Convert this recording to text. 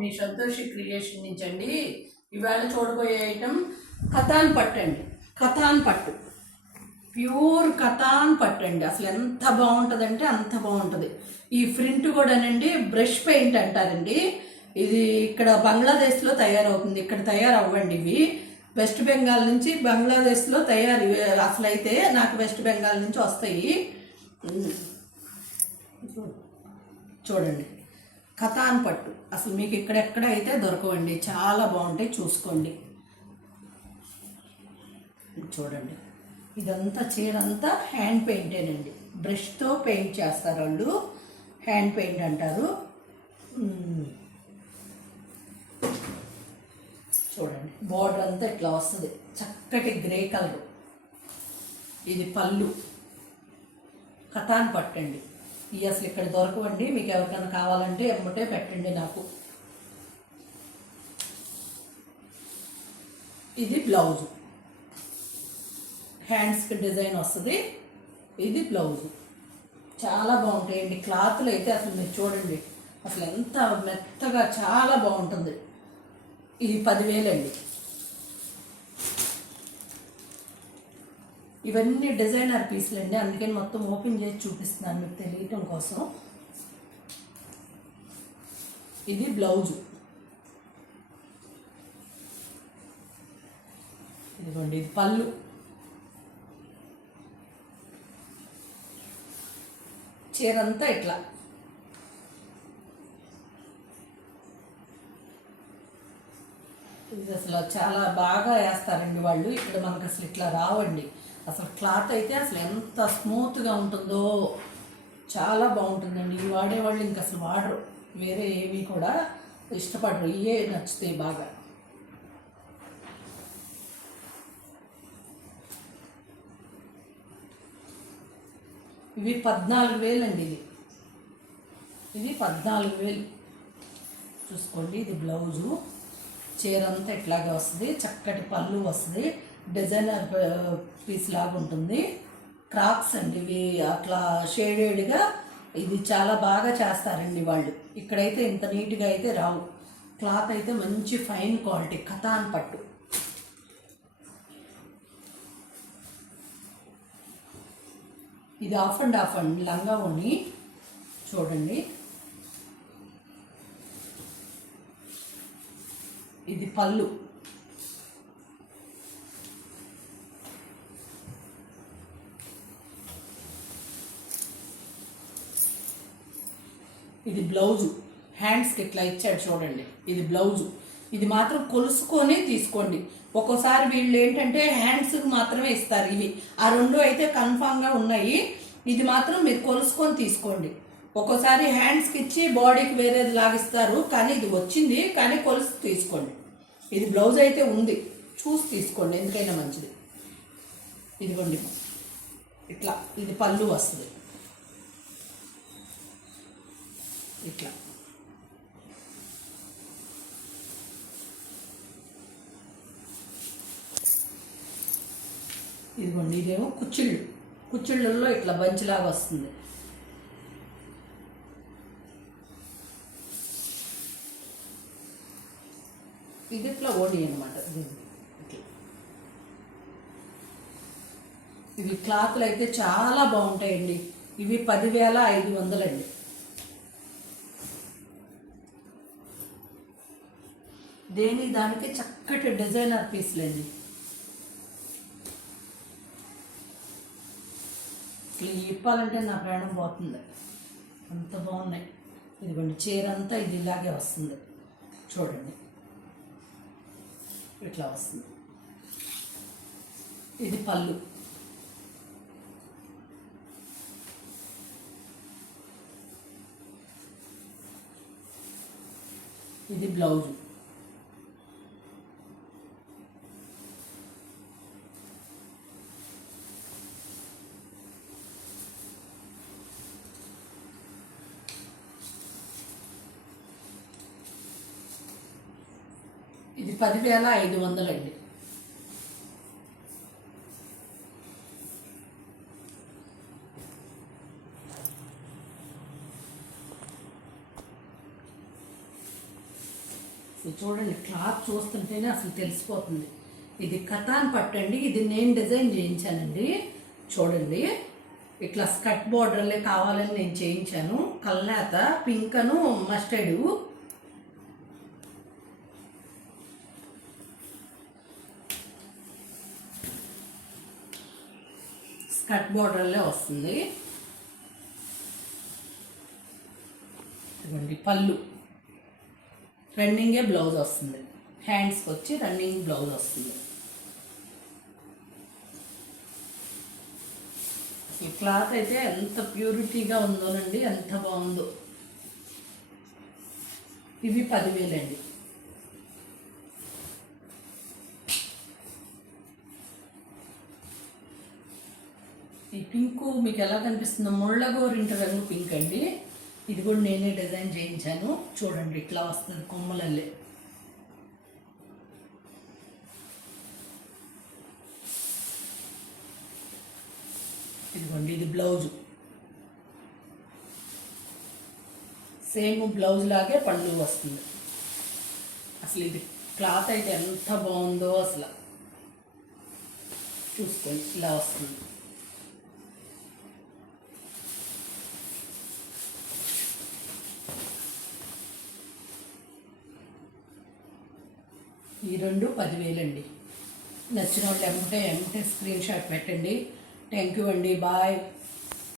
మీ Santoshi creation నుంచి అండి. ఇవాళ చూడబోయే ఐటమ్ కథాన్ పట్టు అండి. కథాన్ పట్టు, ప్యూర్ కథాన్ పట్టు అండి. అసలు ఎంత బాగుంటుందంటే అంత బాగుంటుంది. ఈ ప్రింట్ కూడానండి బ్రష్ పెయింట్ అంటారండి. ఇది ఇక్కడ బంగ్లాదేశ్లో తయారవుతుంది, ఇక్కడ తయారవ్వండి. ఇవి వెస్ట్ బెంగాల్ నుంచి బంగ్లాదేశ్లో తయారు. అసలు అయితే నాకు వెస్ట్ బెంగాల్ నుంచి వస్తాయి. చూడండి, కథాన్ పట్టు అసలు మీకు ఇక్కడెక్కడ అయితే దొరకవండి, చాలా బాగుంటాయి, చూసుకోండి. చూడండి, ఇదంతా చీరంతా హ్యాండ్ పెయింటేనండి. బ్రష్తో పెయింట్ చేస్తారు వాళ్ళు, హ్యాండ్ పెయింట్ అంటారు. చూడండి, బార్డర్ అంతా ఇట్లా వస్తుంది, చక్కటి గ్రే కలర్. ఇది పళ్ళు, కథాన్ పట్టండి. ఇవి అసలు ఇక్కడ దొరకవండి. మీకు ఎవరికైనా కావాలంటే ఎమ్మటే పెట్టండి నాకు. ఇది బ్లౌజు, హ్యాండ్స్కి డిజైన్ వస్తుంది. ఇది బ్లౌజు, చాలా బాగుంటాయండి. క్లాత్లు అయితే అసలు మీరు చూడండి, అసలు ఎంత మెత్తగా చాలా బాగుంటుంది. ఇది 10,000 అండి. ఇవన్నీ డిజైనర్ పీసులు అండి, అందుకని మొత్తం ఓపెన్ చేసి చూపిస్తున్నాను మీకు తెలియటం కోసం. ఇది బ్లౌజు, ఇదిగోండి. ఇది పళ్ళు, చీరంతా ఇట్లా. ఇది అసలు చాలా బాగా వేస్తారండి వాళ్ళు. ఇక్కడ మనకు అసలు ఇట్లా రావండి. అసలు క్లాత్ అయితే అసలు ఎంత స్మూత్గా ఉంటుందో, చాలా బాగుంటుందండి. ఇవి వాడేవాళ్ళు ఇంక అసలు వాడరు, వేరే ఏవి కూడా ఇష్టపడరు, ఇవే నచ్చుతాయి బాగా. ఇవి 14,000 అండి. ఇది 14,000. చూసుకోండి, ఇది బ్లౌజు, చీరంతా ఇట్లాగే వస్తుంది, చక్కటి పళ్ళు వస్తుంది, డిజైనర్ పీస్ లాగా ఉంటుంది. క్రాప్స్ అండి ఇవి, అట్లా షేడెడ్గా. ఇది చాలా బాగా చేస్తారండి వాళ్ళు. ఇక్కడైతే ఇంత నీట్గా అయితే రావు. క్లాత్ అయితే మంచి ఫైన్ క్వాలిటీ కథాన్ పట్టు. ఇది ఆఫ్ అండ్ ఆఫ్ అండి, లంగా ఓణి. చూడండి, ఇది పళ్ళు, ఇది బ్లౌజు. హ్యాండ్స్కి ఇట్లా ఇచ్చాడు చూడండి, ఇది బ్లౌజు. ఇది మాత్రం కొలుసుకొని తీసుకోండి. ఒక్కోసారి వీళ్ళు ఏంటంటే హ్యాండ్స్కి మాత్రమే ఇస్తారు. ఇవి ఆ రెండు అయితే కన్ఫామ్గా ఉన్నాయి. ఇది మాత్రం మీరు కొలుసుకొని తీసుకోండి. ఒక్కోసారి హ్యాండ్స్కి ఇచ్చి బాడీకి వేరేది లాగిస్తారు, కానీ ఇది వచ్చింది, కానీ కొలుసు తీసుకోండి. ఇది బ్లౌజ్ అయితే ఉంది, చూసి తీసుకోండి, ఎందుకైనా మంచిది. ఇదిగోండి ఇట్లా, ఇది పళ్ళు వస్తుంది ఇట్లా. ఇదిగోండి, ఇదేమో కుచ్చిళ్ళు, కుచ్చిళ్ళల్లో ఇట్లా బంచిలాగా వస్తుంది. ఇది ఇట్లా ఓడి అనమాట. ఇవి క్లాత్లు అయితే చాలా బాగుంటాయండి. ఇవి 10,500 అండి. దేని దానికి చక్కటి డిజైనర్ పీస్లు అండి. ఇట్లా ఇప్పాలంటే నా ప్రాణం పోతుంది, అంత బాగున్నాయి. ఇదిగోండి, చీరంతా ఇది ఇలాగే వస్తుంది. చూడండి, ఇట్లా వస్తుంది. ఇది పళ్ళు, ఇది బ్లౌజు. ఇది 10,500 అండి. అసలు చూడండి, క్లాత్ చూస్తుంటేనే అసలు తెలిసిపోతుంది. ఇది కథాన్ పట్టండి, ఇది నేను డిజైన్ చేయించానండి. చూడండి, ఇట్లా స్కర్ట్ బోర్డర్లే కావాలని నేను చేయించాను. కల్నేత పింక్ అను మస్టర్డ్. స్కర్ట్ బోర్డర్లే వస్తుంది. ఇదిగోండి పళ్ళు, రన్నింగే బ్లౌజ్ వస్తుంది. హ్యాండ్స్కి వచ్చి రన్నింగ్ బ్లౌజ్ వస్తుంది. ఈ క్లాత్ అయితే ఎంత ప్యూరిటీగా ఉందోనండి, ఎంత బాగుందో. ఇవి 10,000 అండి. ఈ పింకు మీకు ఎలా కనిపిస్తుందో, ముళ్ళగోరింట రంగు పింక్ అండి. ఇది కూడా నేనే డిజైన్ చేయించాను. చూడండి, ఇట్లా వస్తుంది కొమ్మలల్లే. ఇదిగోండి, ఇది బ్లౌజు. సేమ్ బ్లౌజ్ లాగే పళ్ళు వస్తుంది. అసలు ఇది క్లాత్ అయితే ఎంత బాగుందో అసలు. చూసుకోండి, ఇలా వస్తుంది. ఈ రెండు 10,000 అండి. నచ్చిన వాళ్ళు ఎమ్మటే స్క్రీన్ షాట్ పెట్టండి. థ్యాంక్ యూ అండి. బాయ్.